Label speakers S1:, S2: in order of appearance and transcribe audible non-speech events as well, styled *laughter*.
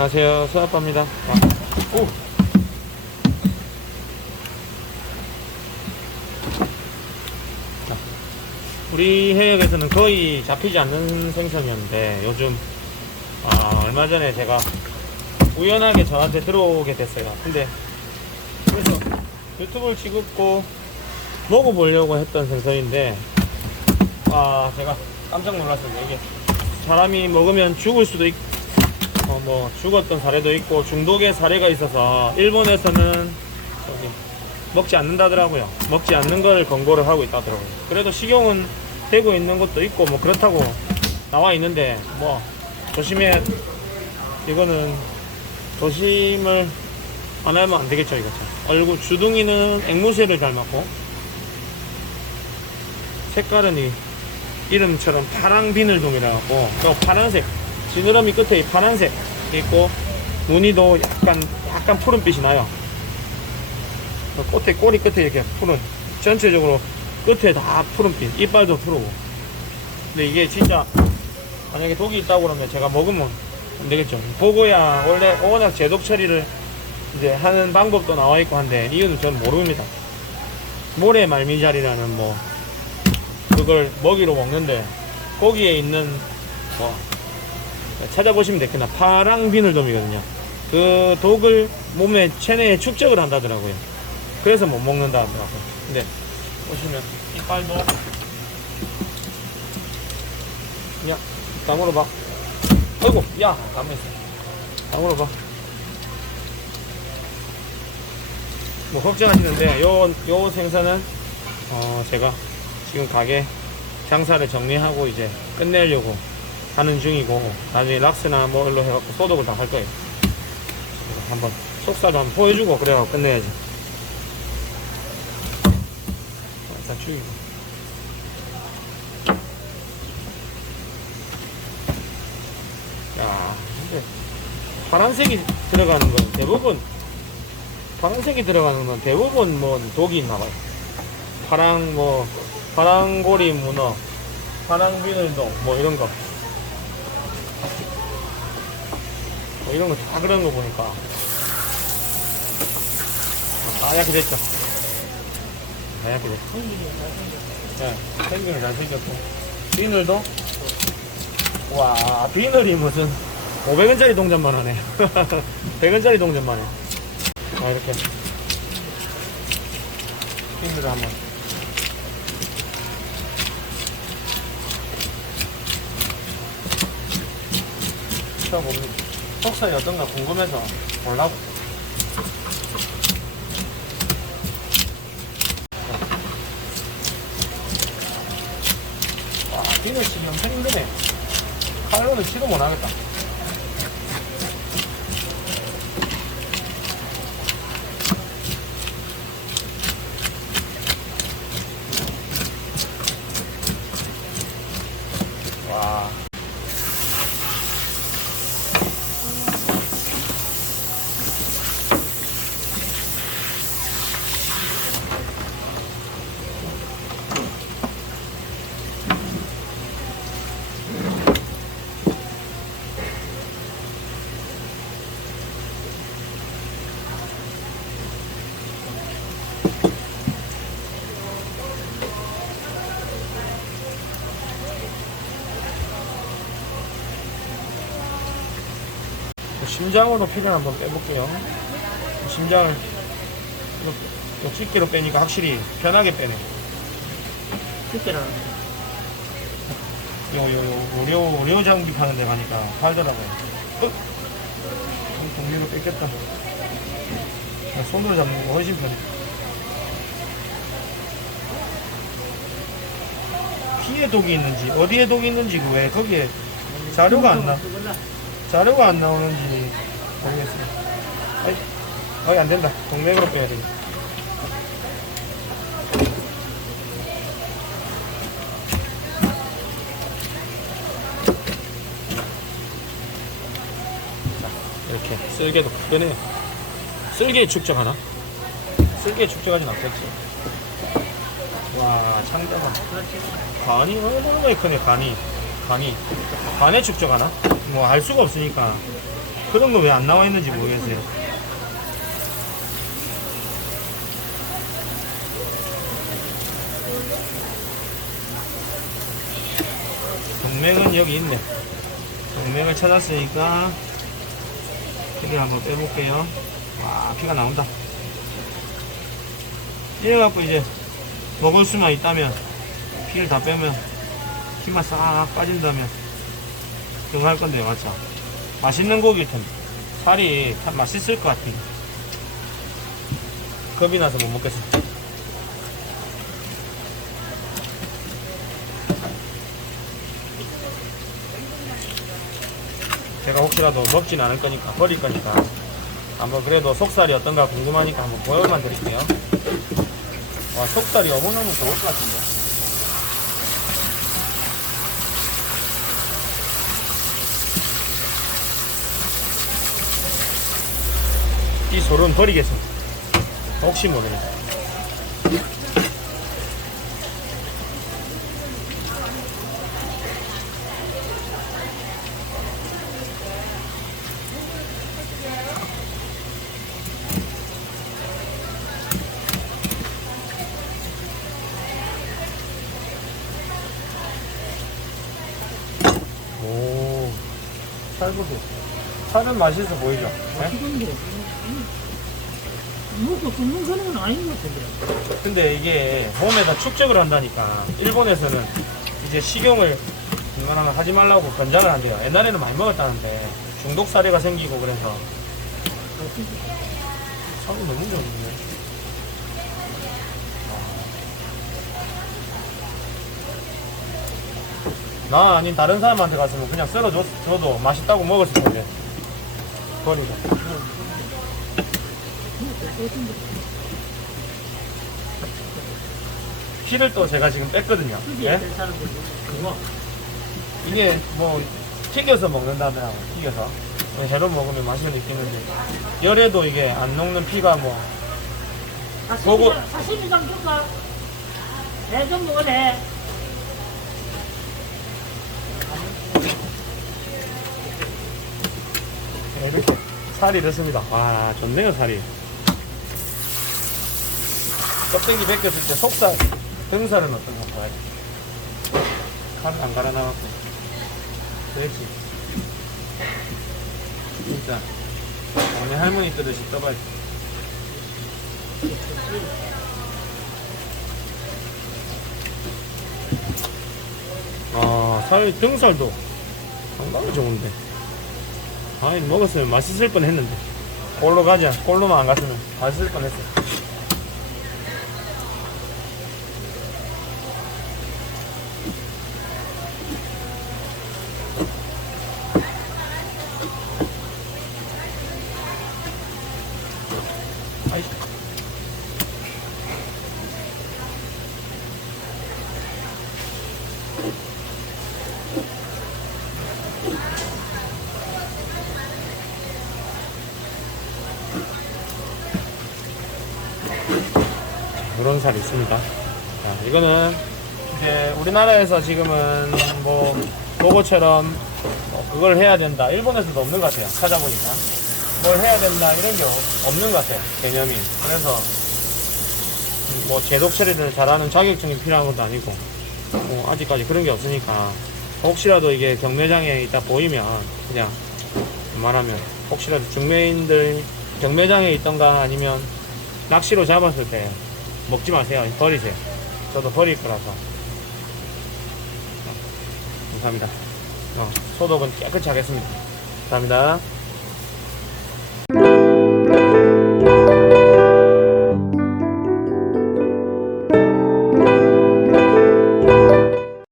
S1: 안녕하세요. 수아빠입니다. 와. 오. 자, 우리 해역에서는 거의 잡히지 않는 생선이었는데 요즘 아, 얼마 전에 제가 우연하게 저한테 들어오게 됐어요. 근데 그래서 유튜브를 찍고 먹어보려고 했던 생선인데 아 제가 깜짝 놀랐습니다. 이게 사람이 먹으면 죽을 수도 있고 어, 뭐 죽었던 사례도 있고 중독의 사례가 있어서 일본에서는 저기 먹지 않는다더라고요. 먹지 않는 걸 권고를 하고 있다더라고요. 그래도 식용은 되고 있는 것도 있고 뭐 그렇다고 나와 있는데 뭐 조심해 이거는 조심을 안 하면 안 되겠죠 이거 참. 얼굴 주둥이는 앵무새를 닮았고 색깔은 이 이름처럼 파랑 비늘돔이라고 그 파란색 지느러미 끝에 이 파란색 있고 무늬도 약간 약간 푸른빛이 나요. 그 끝에 꼬리 끝에 이렇게 푸른 전체적으로 끝에 다 푸른빛 이빨도 푸르고 근데 이게 진짜 만약에 독이 있다고 그러면 제가 먹으면 안 되겠죠. 보고야 원래 워낙 제독 처리를 이제 하는 방법도 나와 있고 한데 이유는 저는 모릅니다. 모래 말미잘이라는 뭐 그걸 먹이로 먹는데 거기에 있는 뭐 찾아보시면 되겠나 파랑 비늘돔이거든요. 그 독을 몸에 체내에 축적을 한다더라고요. 그래서 못 먹는다 하더라고요. 근데 보시면 이빨도 야 다물어봐. 아이고 야 가만있어. 다물어봐. 뭐 걱정하시는데 요, 요 생선은 어 제가 지금 가게 장사를 정리하고 이제 끝내려고 하는 중이고 나중에 락스나 뭘로 해갖고 소독을 다 할 거예요. 한번 속살도 한번 보여주고 그래갖고 끝내야지. 일단 죽이고. 야, 근데 파란색이 들어가는 건 대부분 파란색이 들어가는 건 대부분 뭐 독이 있나 봐요. 파랑 뭐 파랑고리 문어, 파랑 비늘도 뭐 이런 거. 뭐 이런 거 다 그런 거 보니까. 하얗게 됐죠. 하얗게 됐죠. 네, 생기는 잘 생겼고. 비늘도? 와 비늘이 무슨 500원짜리 동전만 하네. *laughs* 100원짜리 동전만 해. 자, 이렇게. 비늘을 한번 쳐보면 속살이 어떤가 궁금해서 보려고 와 치기 엄청 힘드네 칼로는 치도 못하겠다 심장으로 피를 한번 빼볼게요. 심장을 집게로 빼니까 확실히 편하게 빼네.
S2: 그때는
S1: 요, 요, 요, 의료, 의료 장비 파는 데 가니까 팔더라고요. 어? 이 동료로 뺏겼다. 나 손으로 잡는 거 훨씬 편해. 피에 독이 있는지, 어디에 독이 있는지, 그왜 거기에 자료가 안 나. 자료가 안 나오는지 모르겠어요. 아이, 아이, 안 된다. 동맥으로 빼야 돼. 이렇게 쓸개도 크네요. 쓸개 축적 하나? 쓸개 축적하진 않겠지. 와, 창자가. 간이 얼마나 크네, 간이. 간이. 간에 축적 하나? 뭐, 알 수가 없으니까. 그 정도 왜안 나와 있는지 모르겠어요. 동맥은 여기 있네. 동맥을 찾았으니까 피를 한번 빼볼게요. 와, 피가 나온다. 이래갖고 이제 먹을 수만 있다면 피를 다 빼면 피만 싹 빠진다면 그거 할 건데 맞죠? 맛있는 고기일 텐데 살이 참 맛있을 것 같아. 겁이 나서 못 먹겠어. 제가 혹시라도 먹진 않을 거니까 버릴 거니까 한번 그래도 속살이 어떤가 궁금하니까 한번 보여만 드릴게요. 와 속살이 너무너무 좋을 것 같은데. 이 솔은 버리겠습니다. 혹시 모르니까. 오, 살구도. 살은 맛있어 보이죠? 네?
S2: 이건데 이것도 굽는 거는 아닌 것 같은데
S1: 근데 이게 봄에다 축적을 한다니까 일본에서는 이제 식용을 웬만하면 하지 말라고 권장을 한대요. 옛날에는 많이 먹었다는데 중독 사례가 생기고 그래서. 살이 너무 좋은데. 나 아닌 다른 사람한테 갔으면 그냥 썰어줘도 맛있다고 먹었을 텐데 버리자 피를 또 제가 지금 뺐거든요. 예?
S2: 그거.
S1: 이게 뭐 튀겨서 먹는다더라고 튀겨서. 해로 먹으면 맛을 느끼는데. 열에도 이게 안 녹는 피가 뭐. 보고-
S2: 사시미 사시미 좀 줄까? 배좀 먹으래
S1: 이렇게 살이 이렇습니다. 와 좋네요 살이. 껍데기 벗겼을 때 속살 등살은 어떤가 봐야지 칼을 안 갈아 나갖고. 그렇지. 진짜. 오늘 할머니 뜨듯이 떠봐야지 아, 살, 등살도 상당히 좋은데. 아이, 먹었으면 맛있을 뻔 했는데. 골로 가자. 골로만 안 갔으면 맛있을 뻔 했어. 그런 살이 있습니다. 자, 이거는 이제 우리나라에서 지금은 뭐 로고처럼 뭐 그걸 해야 된다. 일본에서도 없는 것 같아요. 찾아보니까 뭘 해야 된다 이런 게 없- 없는 것 같아요. 개념이. 그래서 뭐 제독 처리를 잘하는 자격증이 필요한 것도 아니고 뭐 아직까지 그런 게 없으니까 혹시라도 이게 경매장에 있다 보이면 그냥 웬만하면 혹시라도 중매인들 경매장에 있던가 아니면 낚시로 잡았을 때 먹지 마세요. 버리세요. 저도 버릴 거라서. 감사합니다. 어, 소독은 깨끗이 하겠습니다. 감사합니다.